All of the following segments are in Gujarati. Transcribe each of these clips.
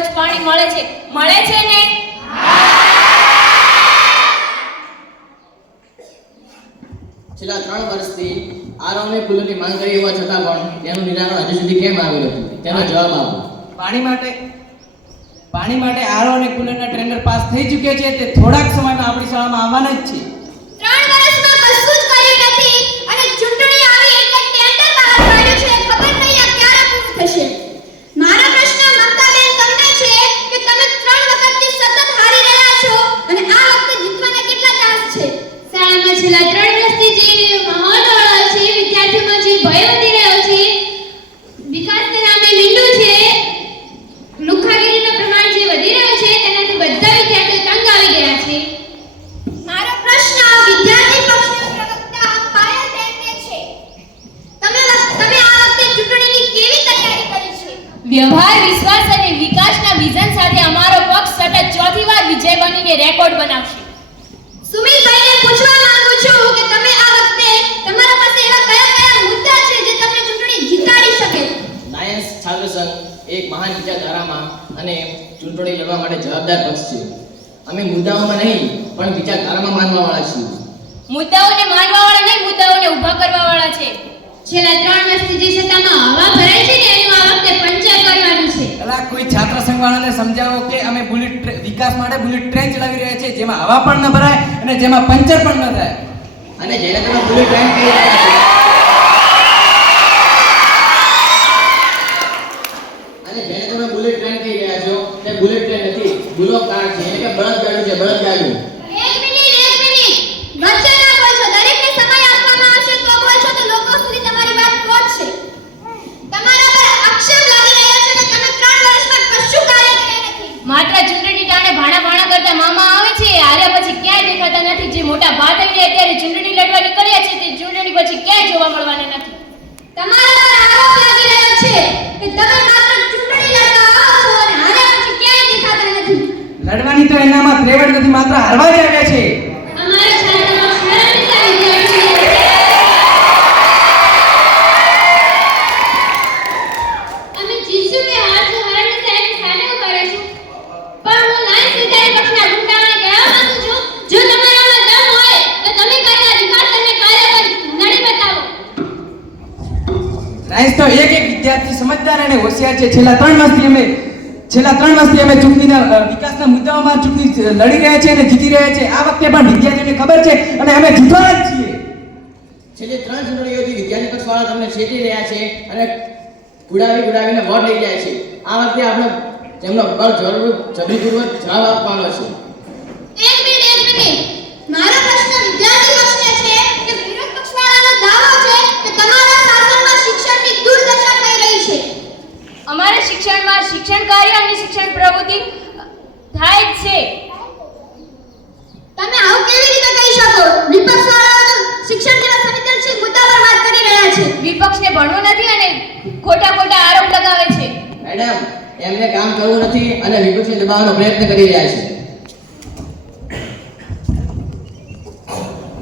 જ પાણી મળે છે. મળે છે ને? છેલ્લા ત્રણ વર્ષથી આરોગ્ય પુલોની માંગ કરી હોવા છતાં પણ તેનું નિરાકરણ હજુ સુધી કેમ આવ્યું નથી તેનો જવાબ આપો. પાણી માટે પાણી માટે આરો અને કુલરના ટ્રેન્ડર પાસ થઈ ચૂક્યા છે તે થોડાક સમયમાં આપણી શાળામાં આવવાના જ છે વ્યવહાર વિશ્વાસ અને વિકાસના વિઝન સાથે અમારો પક્ષ સતત ચોથી વાર વિજય બનીને રેકોર્ડ બનાવશે. સુમિતભાઈને પૂછવા માંગુ છું કે તમે આ વખતે તમારા પાસે એવા કયા કયા મુદ્દા છે જે તમને ચૂંટણી જીતાડી શકે? લાયન્સ છાત્ર સંઘ એક મહાન વિચારધારામાં અને ચૂંટણી લડવા માટે જવાબદાર પક્ષ છે. અમે મુદ્દાઓમાં નહીં પણ વિચારધારામાં માનવાવાળા છીએ. મુદ્દાઓને માનવાવાળા નહીં મુદ્દાઓને ઊભા કરવાવાળા છે. છેલ્લા ત્રણ વર્ષથી જે સત્તામાં હવા ભરાય છે ને એનું આ વખતે પંચર કરવાનું કોઈ છાત્ર સંઘવાળાને સમજાવો કે અમે બુલેટ વિકાસ માટે બુલેટ ટ્રેન ચલાવી રહ્યા છીએ, જેમાં હવા પણ ન ભરાય અને જેમાં પંચર પણ ન થાય. અને જેને તમે બુલેટ ટ્રેન કહી રહ્યા છો અને જેને તમે બુલેટ ટ્રેન કહી રહ્યા છો તે બુલેટ ટ્રેન નથી બુલોક કાર છે એટલે કે બળદગાડું છે બળદગાડું એક મિનિટ એક મિનિટ વચ્ચે ના બોલશો દરેકને સમય આપવામાં આવશે તો બોલશો તો લોકો સુધી તમારી વાત પહોંચશે તમારા પર આક્ષેપ લાગી રહ્યો છે કે તમે ત્રણ વર્ષમાં કશું કાર્ય કર્યા નથી માત્ર ચૂંટણી ટાણે ભાણા ભાણા કરતા મામા આવે છે હાર્યા પછી ક્યાંય દેખાતા નથી જે મોટા ભાત આવી અત્યારે ચૂંટણી લડવાની કર્યા છે તે ચૂંટણી પછી ક્યાંય જોવા મળવાના નથી. તમારા પર આરોપ લાગી રહ્યો છે કે તમે માત્ર ચૂંટણી લડવા આવો છો અને હાર્યા પછી ક્યાંય દેખાતા નથી. લડવાની તો એનામાં ત્રેવડ નથી માત્ર હારવા જ આવ્યા છે અમારા શાળામાં શ્રેણીતા વિદ્યાર્થીઓ છે અમે જીતશું કે હારશું હારની સાહેબ સામે ઊભા રહીશું પણ હું લાઈન સિદ્ધારી પક્ષના ગુંડાઓને કહેવા માંગુ છું જો તમારામાં દમ હોય તો તમે કરેલા વિકાસ અને કાર્ય પર નડી બતાવો સાયન્સ તો એક એક વિદ્યાર્થી સમજદાર અને હોશિયાર છે. છેલ્લા ત્રણ વર્ષથી અમે છેલ્લા ત્રણ વર્ષથી અમે ચૂંટણીના વિકાસના મુદ્દાઓમાં ચૂંટણી લડી રહ્યા છે અને જીતી રહ્યા છે. આ વખતે પણ વિદ્યાર્થીઓને ખબર છે અને અમે જીતવાના જ છીએ. છેલ્લી ત્રણ ચૂંટણીઓથી વિદ્યાર્થી પક્ષવાળા તમને છેટી રહ્યા છે અને ગુડાવી ગુડાવીને વોટ લઈ જાય છે. આ વખતે આપણે તેમનો બળ જરૂર જબરીપૂર્વક જવાબ આપવાનો છે. એક મિનિટ એક મિનિટ. અમારા શિક્ષણમાં શિક્ષણ કાર્ય અને શિક્ષણ પ્રવૃત્તિ થાય જ છે. તમે આવું કેવી રીતે કહી શકો? વિપક્ષવાળાઓ તો શિક્ષણ જેવા સંવેદનશીલ મુદ્દા પર વાત કરી રહ્યા છે. વિપક્ષને ભણવું નથી અને ખોટા ખોટા આરોપ લગાવે છે. મેડમ એમને કામ કરવું નથી અને વિપક્ષને દબાવવાનો પ્રયત્ન કરી રહ્યા છે.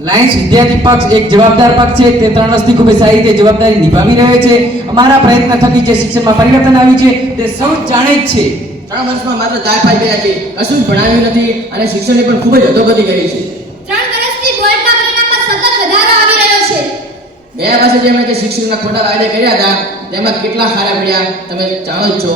લાયન્સ વિદ્યાર્થી પક્ષ એક જવાબદાર પક્ષ છે. તે ત્રણ વર્ષથી ખૂબ જ સારી રીતે જવાબદારી નિભાવી રહ્યો છે. અમારા પ્રયત્ન થકી જે શિક્ષણમાં પરિવર્તન આવ્યું છે તે સૌ જાણે જ છે. ત્રણ વર્ષમાં માત્ર ચાર પાંચ ગયા છે કશું જ ભણાવ્યું નથી અને શિક્ષણની પણ ખૂબ જ અધોગતિ કરી છે. ત્રણ વર્ષથી બોર્ડના પરિણામમાં સતત વધારો આવી રહ્યો છે. ગયા વર્ષે જે અમે જે શિક્ષણના ખોટા કાયદા કર્યા હતા તેમાં કેટલા સારા પડ્યા તમે જાણો જ છો.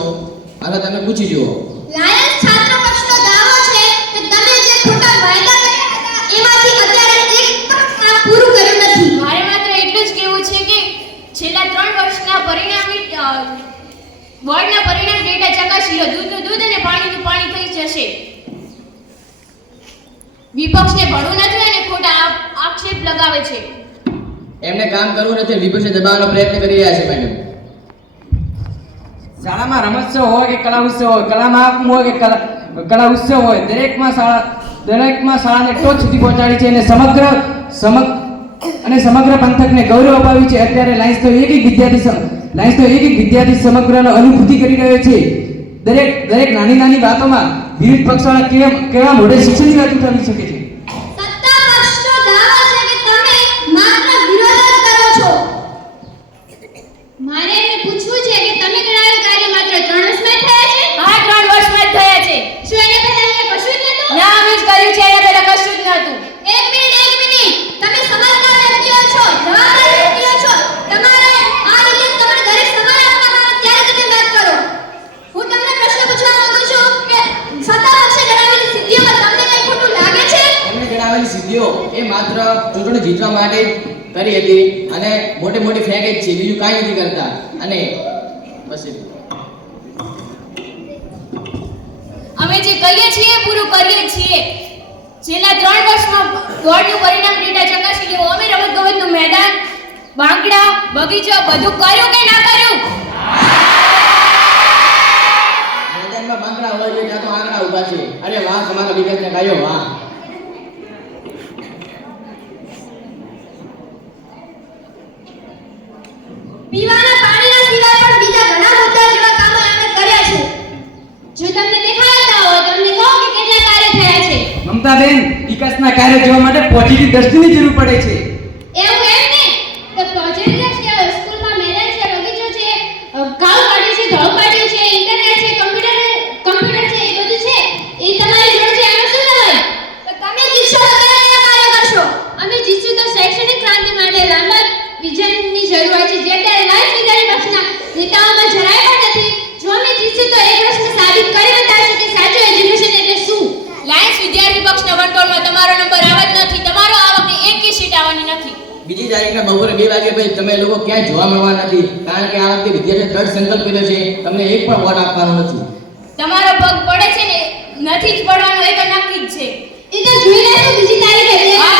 હવે તમે પૂછી જુઓ લાયન્સ છાત્ર પક્ષનો દાવો છે કે તમે જે ખોટા વાયદા કર્યા હતા એમાંથી અત્યારે એક પણ કામ પૂરું કર્યું નથી મારે માત્ર એટલું જ કહેવું છે કે છેલ્લા ત્રણ વર્ષના પરિણામી અ, બોર્ડના પરિણામ ડેટા ચકાસી લો દૂધનું દૂધ અને પાણીનું પાણી થઈ જશે વિપક્ષને ભણવું નથી અને ખોટા આક્ષેપ લગાવે છે. એમને કામ કરવું નથી વિપક્ષે દબાવવાનો પ્રયત્ન કરી રહ્યા છે મેડમ. શાળામાં રમોત્સવ હોય કે કલા ઉત્સવ હોય કલા મહાકુંભ હોય કે કલા કલા ઉત્સવ હોય દરેકમાં શાળા દરેકમાં શાળાને ટોચ સુધી પહોંચાડી છે અને સમગ્ર સમગ્ર અને સમગ્ર પંથકને ગૌરવ અપાવ્યું છે. અત્યારે લાયન્સ તો એક એક વિદ્યાર્થી સમ- લાયન્સ તો એક એક વિદ્યાર્થી સમગ્રનો અનુભૂતિ કરી રહ્યો છે. દરેક દરેક નાની નાની વાતોમાં વિવિધ પક્ષવાળા કેવા કેવા મોઢે શિક્ષણની વાત ઉઠાવી શકે છે સત્તા પક્ષનો દાવો છે કે તમે માત્ર વિરોધ જ કરો છો મારે એમને પૂછવું છે કે તમે કરેલ કાર્ય માત્ર ત્રણ વર્ષમાં જ થયા છે આ ત્રણ વર્ષમાં જ થયા છે શું એને પહેલા અહીંયા કશું જ નહોતું ના અમે જ કર્યું છે એના પહેલા કશું જ નહોતું એક મિનિટ એક મિનિટ તમે સમજદાર વ્યક્તિઓ છો બધી સિદ્ધિઓ એ માત્ર ચૂંટણી જીતવા માટે કરી હતી અને મોટી મોટી ફેંક જ છે બીજું કાંઈ નથી કરતા. અને બસ અમે જે કહીએ છીએ પૂરું કરીએ છીએ. છેલ્લા ત્રણ વર્ષમાં દોડનું પરિણામ ડેટા ચકાસી લેવો અમે રમત ગમતનું મેદાન બાંકડા બગીચો બધું કર્યું કે ના કર્યું? મેદાનમાં બાંકડા હોય તો આંકડા ઊભા છે. અરે વાહ તમારા વિકાસને ગાયો વાહ પીવાના પાણીના સિવાય પણ બીજા ઘણા મુદ્દા જેવા કામો એમણે કર્યા છે જો તમને દેખાડતા હોય તો અમને કહો કે કેટલા કાર્ય થયા છે મમતાબેન વિકાસના કાર્ય જોવા માટે પોઝિટિવ દ્રષ્ટિની જરૂર પડે છે એવું એમ ને તો પ્રોજેક્ટ છે સ્કૂલમાં મેદાન છે બગીચો છે અ, ઘાવ કાઢ્યું છે ધોળ કાઢ્યું છે ઇન્ટરનેટ છે કમ્પ્યુટર કમ્પ્યુટર છે એ બધું છે એ તમારી જોડે છે એમાં શું ન હોય તો તમે જીતશો તો કયા કયા કાર્ય કરશો અમે જીતશું તો શૈક્ષણિક ક્રાંતિ માટે લાંબા વિઝનની જરૂર હોય છે જે અત્યારે લાઈફ વિધારી પક્ષના નેતાઓમાં જરાય પણ નથી જો અમે જીતશું તો એક પ્રશ્ન સાબિત કરી બતાવશું કે સાચું એજ્યુકેશન એટલે શું લાયન્સ વિદ્યાર્થી પક્ષના વંટોળમાં તમારો નંબર આવે જ નથી તમારો આ વખતે એકી સીટ આવવાની નથી તારીખના બપોરે બે વાગે ભાઈ તમે લોકો ક્યાંય જોવા મળવા નથી. કારણ કે આ વખતે વિદ્યાર્થી દ્રઢ સંકલ્પ કર્યો છે. તમને એક પણ વોટ આપવાનો નથી. તમારો પગ પડે છે ને નથી જ પડવાનો એ તો નક્કી જ છે. એ તો જોઈ લેશું બીજી તારીખે.